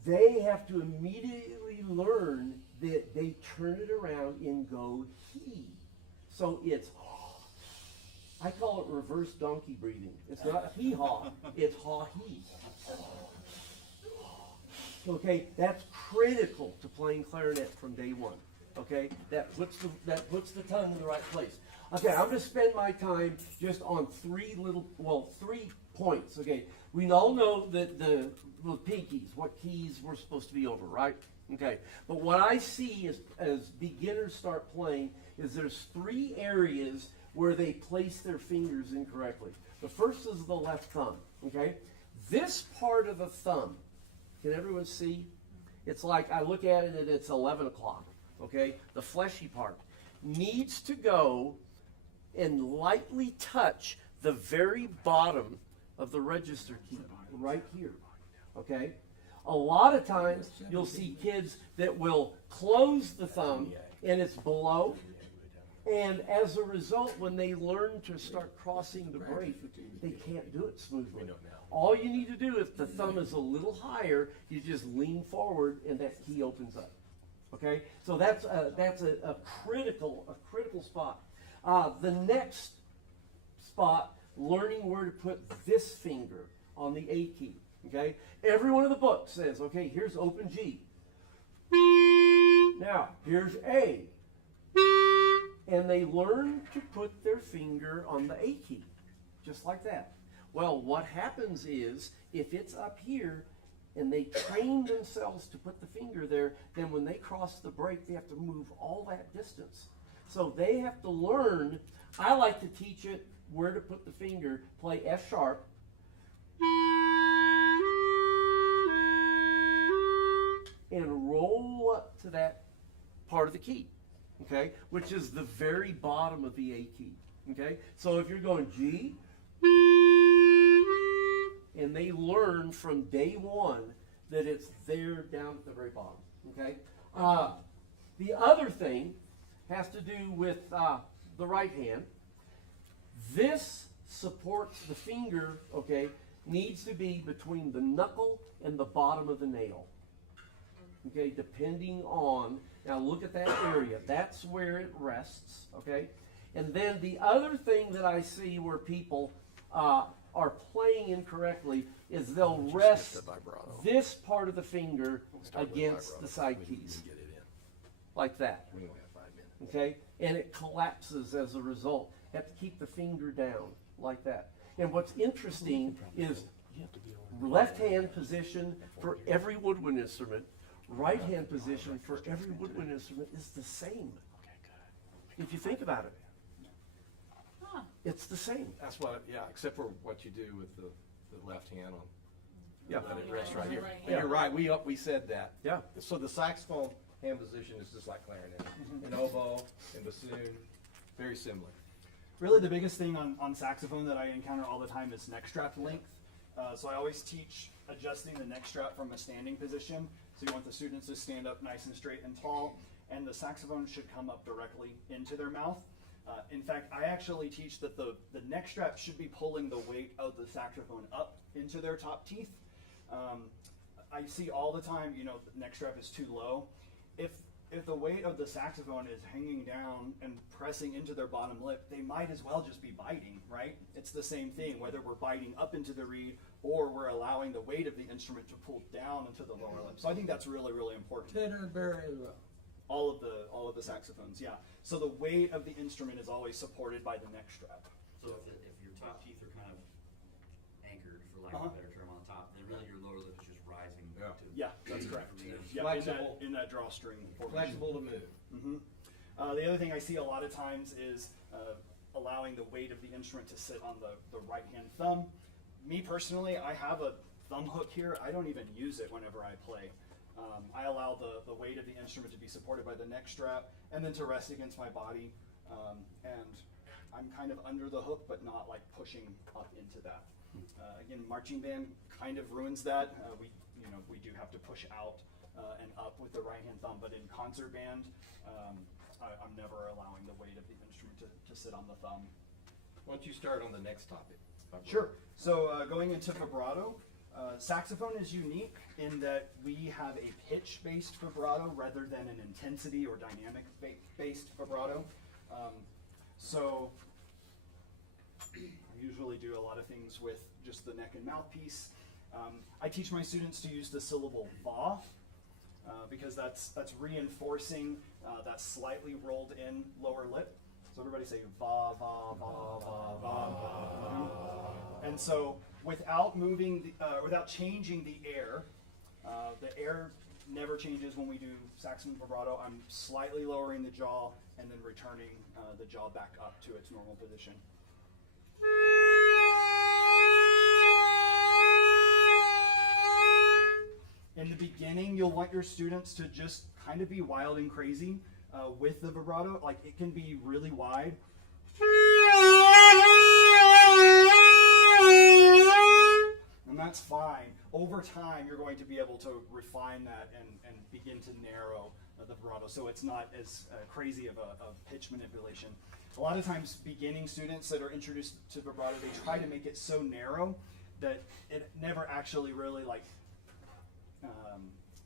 They have to immediately learn that they turn it around and go he. So it's, I call it reverse donkey breathing. It's not hee-haw, it's haw-hee. Okay, that's critical to playing clarinet from day one. Okay, that puts the tongue in the right place. Okay, I'm going to spend my time just on three points. Okay, we all know that the pinkies, what keys we're supposed to be over, right? Okay, but what I see as beginners start playing is there's three areas where they place their fingers incorrectly. The first is the left thumb. Okay, this part of the thumb, can everyone see? It's like I look at it and it's 11 o'clock. Okay, the fleshy part needs to go and lightly touch the very bottom of the register key, right here. Okay, a lot of times you'll see kids that will close the thumb and it's below, and as a result, when they learn to start crossing the break, they can't do it smoothly. All you need to do, if the thumb is a little higher, you just lean forward and that key opens up. Okay, so that's a critical spot. The next spot, learning where to put this finger on the A key. Okay, every one of the books says, okay, here's open G. Now here's A, and they learn to put their finger on the A key, just like that. Well, what happens is if it's up here, and they train themselves to put the finger there, then when they cross the break, they have to move all that distance. So they have to learn. I like to teach it where to put the finger, play F sharp, and roll up to that part of the key, okay, which is the very bottom of the A key, okay? So if you're going G, and they learn from day one that it's there down at the very bottom, okay? The other thing has to do with the right hand. This supports the finger, okay, needs to be between the knuckle and the bottom of the nail, okay, depending on, now look at that area, that's where it rests, okay? And then the other thing that I see where people are playing incorrectly is they'll rest this part of the finger against the side keys, like that, okay? And it collapses as a result. You have to keep the finger down like that. And what's interesting is left hand position for every woodwind instrument, right hand position for every woodwind instrument is the same. If you think about it. It's the same. That's what, yeah, except for what you do with the left hand on. Yeah. Let it rest right here. Right And you're right, we said that. Yeah. So the saxophone hand position is just like clarinet. And oboe and bassoon, very similar. Really the biggest thing on saxophone that I encounter all the time is neck strap length. So I always teach adjusting the neck strap from a standing position. So you want the students to stand up nice and straight and tall, and the saxophone should come up directly into their mouth. In fact, I actually teach that the neck strap should be pulling the weight of the saxophone up into their top teeth. I see all the time, you know, the neck strap is too low. If the weight of the saxophone is hanging down and pressing into their bottom lip, they might as well just be biting, right? It's the same thing, whether we're biting up into the reed or we're allowing the weight of the instrument to pull down into the lower lip. So I think that's really, really important. Tenor and barry as well. All of the saxophones, yeah. So the weight of the instrument is always supported by the neck strap. So if your top teeth are kind of anchored, for lack of a better term, on top, then really your lower Yeah. Yeah, that's correct. Yeah, Flexible. in that drawstring formation. Flexible to move. The other thing I see a lot of times is allowing the weight of the instrument to sit on the right-hand thumb. Me personally, I have a thumb hook here. I don't even use it whenever I play. I allow the weight of the instrument to be supported by the neck strap and then to rest against my body. And I'm kind of under the hook, but not like pushing up into that. Again, marching band kind of ruins that. We do have to push out and up with the right-hand thumb, but in concert band, I'm never allowing the weight of the instrument to sit on the thumb. Why don't you start on the next topic? Sure. So going into vibrato, saxophone is unique in that we have a pitch-based vibrato rather than an intensity or dynamic-based vibrato. So I usually do a lot of things with just the neck and mouthpiece. I teach my students to use the syllable va, because that's reinforcing that slightly rolled in lower lip. So everybody say va, va, va, va, va, va. And so without moving, without changing the air never changes when we do saxophone vibrato. I'm slightly lowering the jaw and then returning the jaw back up to its normal position. In the beginning, you'll want your students to just kind of be wild and crazy with the vibrato. Like, it can be really wide. And that's fine. Over time, you're going to be able to refine that and begin to narrow the vibrato so it's not as crazy of a pitch manipulation. A lot of times, beginning students that are introduced to vibrato, they try to make it so narrow that it never actually really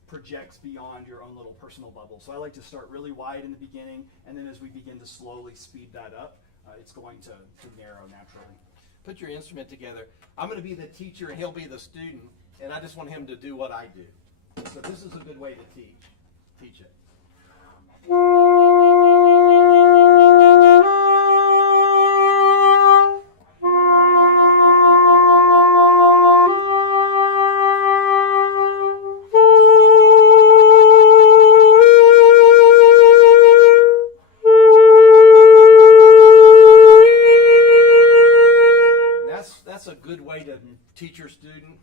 projects beyond your own little personal bubble. So I like to start really wide in the beginning, and then as we begin to slowly speed that up, it's going to narrow naturally. Put your instrument together. I'm going to be the teacher and he'll be the student, and I just want him to do what I do. So this is a good way to teach it. That's a good way to teach your student,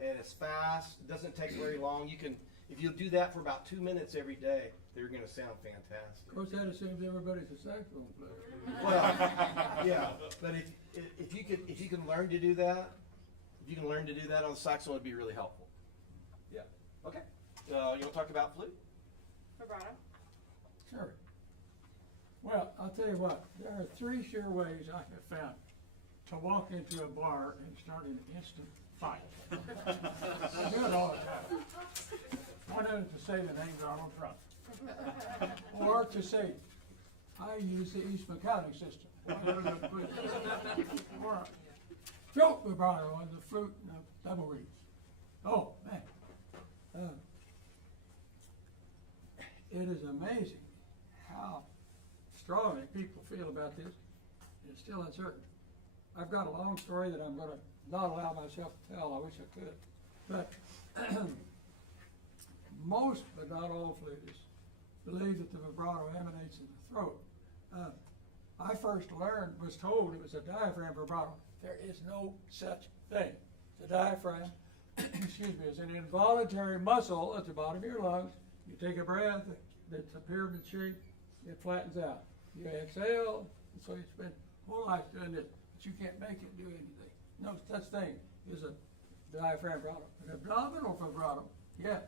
and it's fast. It doesn't take very long. You can, if you do that for about 2 minutes every day, they're going to sound fantastic. Of course, that assumes everybody's a saxophone player. Well, yeah, but if you can learn to do that, on the saxophone, it'd be really helpful. Yeah. Okay. You want to talk about flute? Vibrato. Sure. Well, I'll tell you what, there are 3 sure ways I have found to walk into a bar and start an instant fight. I do it all the time. One of them to say the name's Arnold Trump. Or to say, I use the Eastman counting system. Or throat vibrato on the flute and the double reeds. Oh, man. It is amazing how strongly people feel about this. It's still uncertain. I've got a long story that I'm going to not allow myself to tell. I wish I could. But most, but not all flutists believe that the vibrato emanates in the throat. I first was told it was a diaphragm vibrato. There is no such thing. The diaphragm, excuse me, is an involuntary muscle at the bottom of your lungs. You take a breath, it's a pyramid shape, it flattens out. You exhale, and so you spend whole life doing this. You can't make it do anything. No such thing as a diaphragm vibrato. An abdominal vibrato, yes.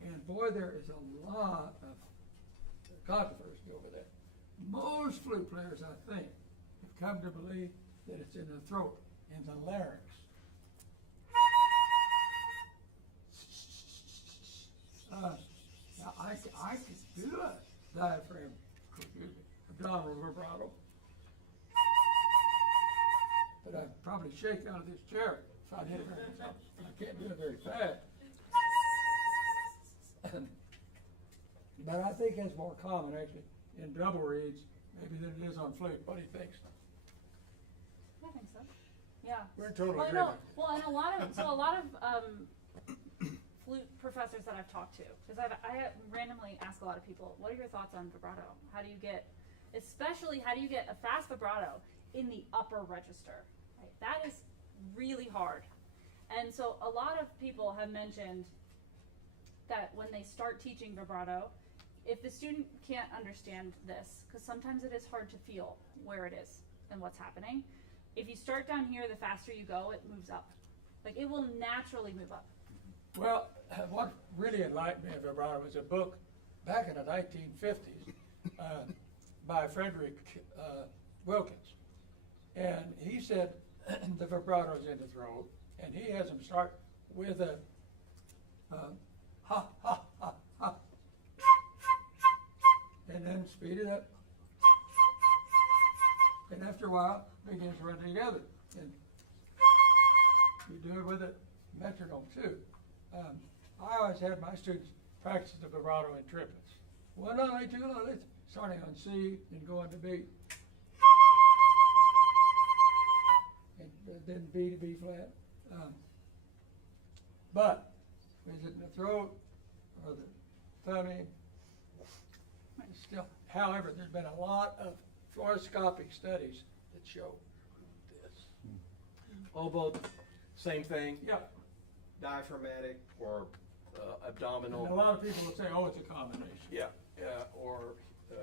And boy, there is a lot of controversy over that. Most flute players, I think, have come to believe that it's in the throat, in the larynx. Now I could do a diaphragm, abdominal vibrato. But I'd probably shake out of this chair if I did it very fast. I can't do it very fast. But I think it's more common actually in double reeds maybe than it is on flute. What do you think? I think so. Yeah. We're in total Well, agreement. no, well, and a lot of flute professors that I've talked to, because I randomly ask a lot of people, what are your thoughts on vibrato? How do you get a fast vibrato in the upper register? Right? That is really hard. And so a lot of people have mentioned that when they start teaching vibrato, if the student can't understand this, because sometimes it is hard to feel where it is and what's happening, if you start down here, the faster you go, it moves up. Like, it will naturally move up. Well, what really enlightened me of vibrato was a book back in the 1950s by Frederick Wilkins. And he said the vibrato's in the throat, and he has them start with a ha, ha, ha, ha, and then speed it up. And after a while, it begins to run together. And you do it with a metronome too. I always had my students practice the vibrato in triplets. One on A, two on A, starting on C and going to B. And then B to B flat. But is it in the throat or the tummy? Still, however, there's been a lot of fluoroscopic studies that show this. Oboe, same thing. Yeah. Diaphragmatic or abdominal. And a lot of people will say, oh, it's a combination. Yeah, or the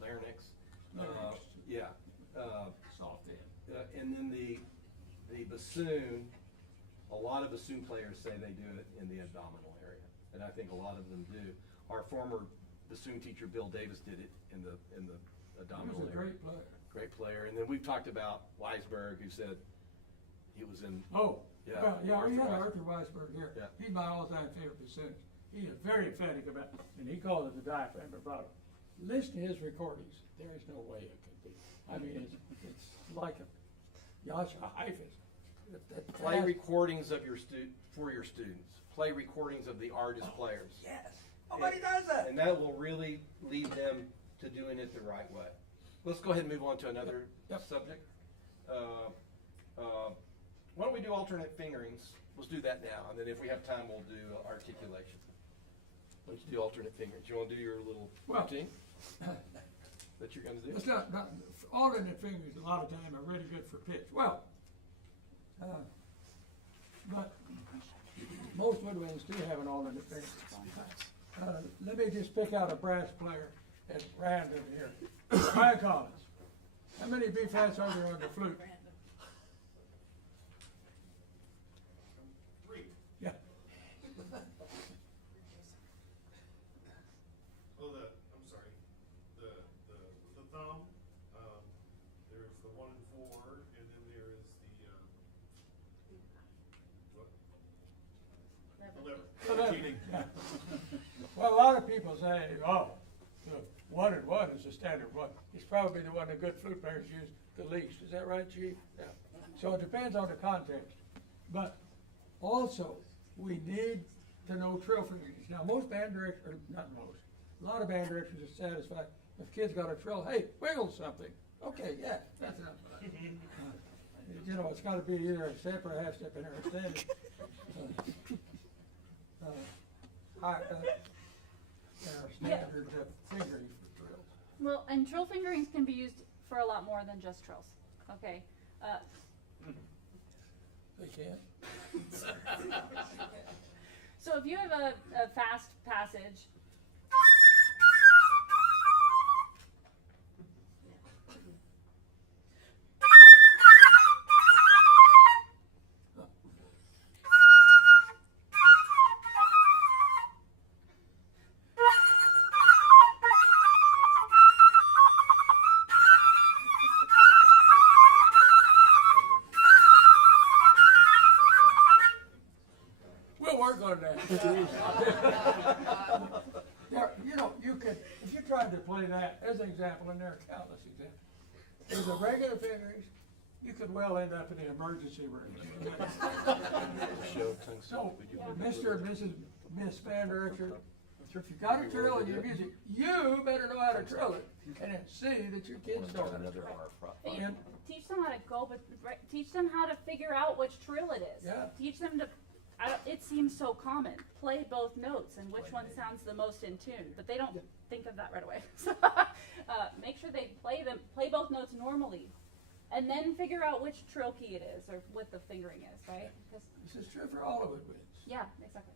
larynx. Larynx. Yeah. Soft end. And then the bassoon, a lot of bassoon players say they do it in the abdominal area, and I think a lot of them do. Our former bassoon teacher, Bill Davis, did it in the abdominal He was a area. great player. Great player. And then we've talked about Weisberg, who said he was in. Oh, Yeah, well, yeah, we had Arthur Arthur Weisberg here. Yeah. He's my all-time favorite bassoonist. He is very emphatic about it, and he called it the diaphragm vibrato. Listen to his recordings. There is no way it could be. I mean, it's like a Yasha Heifetz. Play recordings of for your students. Play recordings of the artist players. Yes. Nobody does that. And that will really lead them to doing it the right way. Let's go ahead and move on to another Yep. subject. Why don't we do alternate fingerings? Let's do that now, and then if we have time, we'll do articulation. Let's do alternate fingerings. You want to do your little Well, routine that you're going to do? It's not alternate fingers a lot of time are really good for pitch. Well, but most woodwinds do have an alternate finger. Let me just pick out a brass player at random here. Brian Collins. How many B flats are there on the flute? 3. Yeah. Oh, I'm sorry. The thumb, there's the 1 and 4, and then there is the, what? The liver. Yeah. Well, a lot of people say, oh, the 1 and 1 is the standard one. It's probably the one that good flute players use the least. Is that right, Chief? Yeah. So it depends on the context. But also, we need to know trill fingerings. Now, most band directors, not most, a lot of band directors are satisfied if kids got a trill, hey, wiggle something. Okay, yeah, that's enough. You know, it's got to be either a step or a half step in there, or standing. Standard fingering for drills. Well, and trill fingerings can be used for a lot more than just trills. Okay. They can. So if you have a fast passage, We'll work on that. There, you know, you could, if you tried to play that as an example, and there are countless examples, with the regular fingerings, you could well end up in the emergency room. So, Mr. and Mrs. Miss Van Director, if you got a trill in your music, you better know how to trill it, and then see that your kids don't. And teach them how to go, but teach them how to figure out which trill it is. Yeah. Teach them to it seems so common. Play both notes and which one sounds the most in tune, but they don't think of that right away. So, make sure they play both notes normally, and then figure out which trill key it is or what the fingering is, right? 'Cause- This is true for all of woodwinds. yeah, exactly.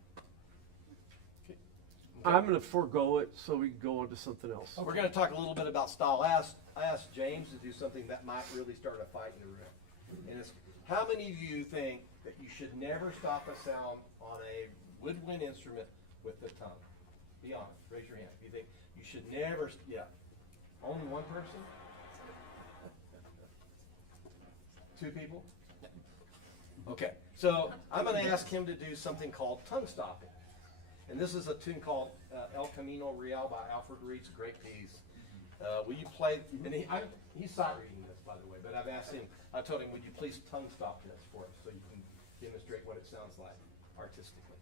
I'm gonna forego it so we can go on to something else. We're gonna talk a little bit about style. I asked James to do something that might really start a fight in the room. And it's, how many of you think that you should never stop a sound on a woodwind instrument with the tongue? Be honest, raise your hand. You think you should never, yeah. Only one person? Two people? Okay, so I'm gonna ask him to do something called tongue stopping. And this is a tune called El Camino Real by Alfred Reed. It's a great piece. Will you play, and he's sight reading this, by the way, but I've asked him, I told him, would you please tongue stop this for us so you can demonstrate what it sounds like artistically.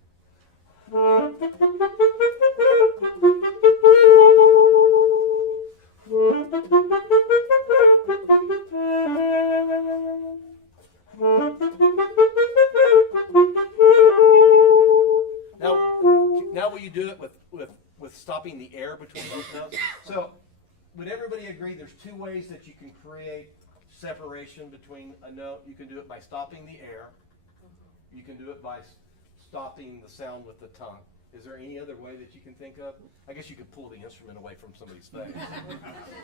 Now will you do it with stopping the air between those notes? So would everybody agree there's two ways that you can create separation between a note? You can do it by stopping the air. You can do it by stopping the sound with the tongue. Is there any other way that you can think of? I guess you could pull the instrument away from somebody's face.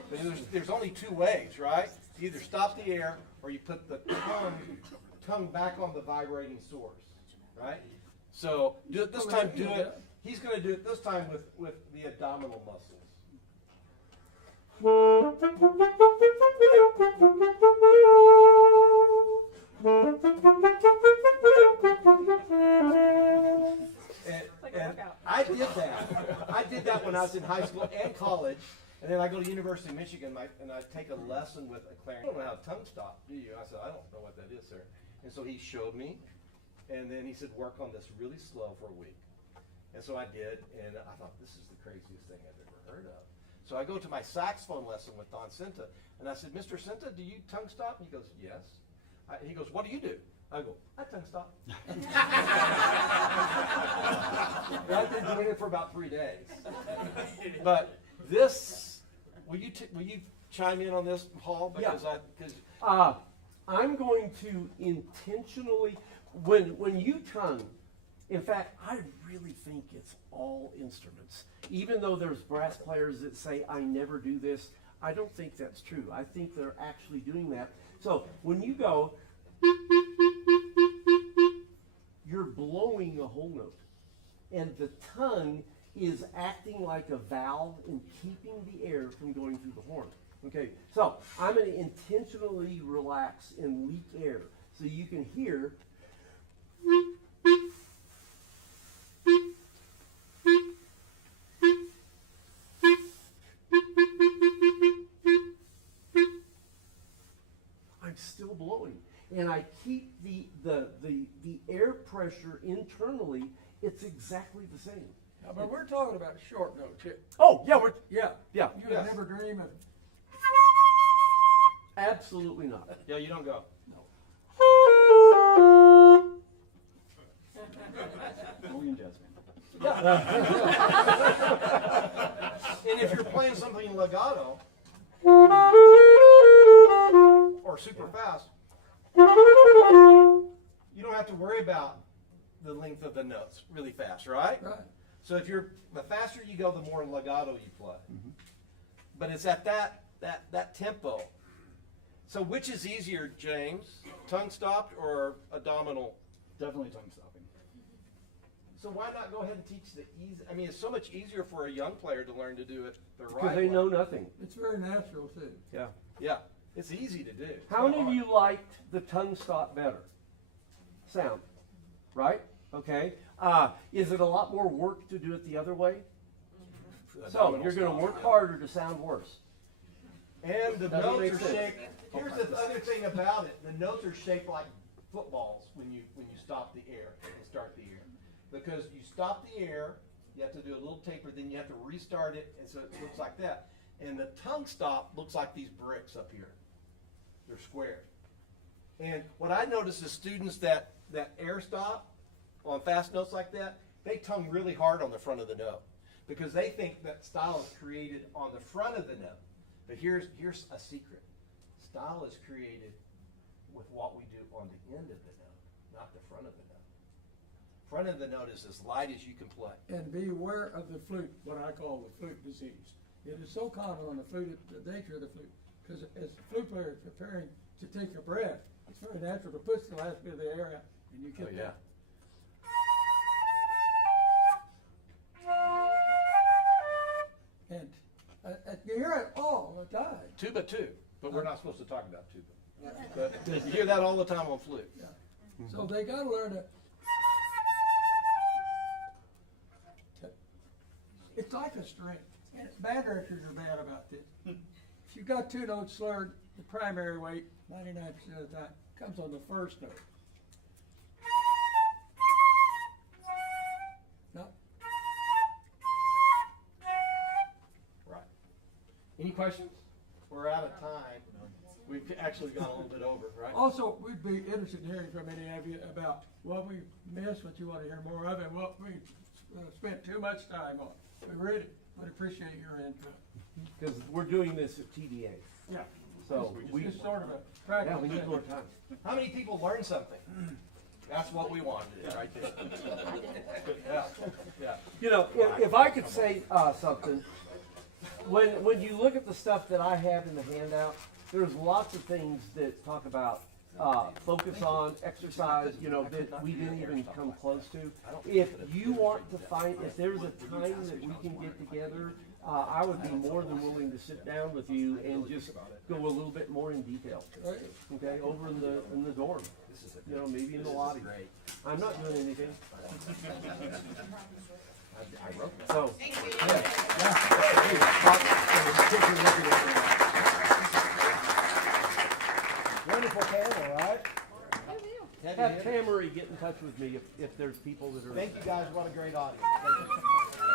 But there's only two ways, right? You either stop the air or you put the tongue back on the vibrating source, right? So do it this time. Do it. He's going to do it this time with the abdominal muscles. And I did that when I was in high school and college. And then I go to University of Michigan and I take a lesson with a clarinet. You don't know how to tongue stop, do you? I said, I don't know what that is, sir. And so he showed me. And then he said, work on this really slow for a week. And so I did, and I thought, this is the craziest thing I've ever heard of. So I go to my saxophone lesson with Don Cinta, and I said, Mr. Cinta, do you tongue stop? And he goes, yes. He goes, what do you do? I go, I tongue stop. And I've been doing it for about 3 days. But this, will you chime in on this, Paul? Because I'm going to intentionally, when you tongue, in fact, I really think it's all instruments. Even though there's brass players that say, I never do this, I don't think that's true. I think they're actually doing that. So when you go, you're blowing a whole note. And the tongue is acting like a valve and keeping the air from going through the horn. Okay, so I'm going to intentionally relax and leak air so you can hear. I'm still blowing, and I keep the air pressure internally. It's exactly the same. Yeah, but we're talking about short notes here. Oh yeah, Yeah. yeah. You would never dream of. Absolutely not. Yeah, you don't go. Only in jazz band. And if you're playing something legato or super fast, you don't have to worry about the length of the notes really fast, right? Right. So if the faster you go, the more legato you play. Mm-hmm. But it's at that tempo. So which is easier, James? Tongue stopped or abdominal? Definitely tongue stopping. So why not go ahead and teach the easy? I mean, it's so much easier for a young player to learn to do it the right way. Because they know nothing. It's very natural too. Yeah. Yeah, it's easy to do. It's How not many of hard. you liked the tongue stop better? Sound, right? Okay. Is it a lot more work to do it the other way? So Abdominal you're going to stop, work yeah. harder to sound worse. And the Doesn't notes make are sense. shaped. Here's the other thing about it: the notes are shaped like footballs when you stop the air and start the air, because you stop the air, you have to do a little taper, then you have to restart it, and so it looks like that. And the tongue stop looks like these bricks up here. They're square. And what I notice is students that air stop on fast notes like that, they tongue really hard on the front of the note because they think that style is created on the front of the note. But here's a secret. Style is created with what we do on the end of the note, not the front of the note. Front of the note is as light as you can play. And beware of the flute, what I call the flute disease. It is so common on the flute, the nature of the flute, because as the flute player is preparing to take a breath, it's very natural to push the last bit of the air out, and you get that. And you hear it all the time. Tuba too, but we're not supposed to talk about tuba. But you hear that all the time on flute. Yeah. So they gotta learn to. It's like a string. And band directors are bad about this. If you've got two notes slurred, the primary weight, 99% of the time, comes on the first note. No. Right. Any questions? We're out of time. We've actually gone a little bit over, right? Also, we'd be interested in hearing from any of you about what we missed, what you want to hear more of, and what we spent too much time on. We really would appreciate your input. Because we're doing this at TDA. Yeah. So we, Just sort of a yeah, practical we need thing. more time. How many people learned something? That's what we wanted to do right there. Yeah, yeah. You know, if I could say something, when you look at the stuff that I have in the handout, there's lots of things that talk about focus on, exercise, you know, that we didn't even come close to. If you want to find, if there's a time that we can get together, I would be more than willing to sit down with you and just go a little bit more in detail. Okay, over in the dorm, you know, maybe in the lobby. I'm not doing anything. So, Wonderful panel, right? have Tamara get in touch with me if there's people that are. Thank you guys, what a great audience. Thank you.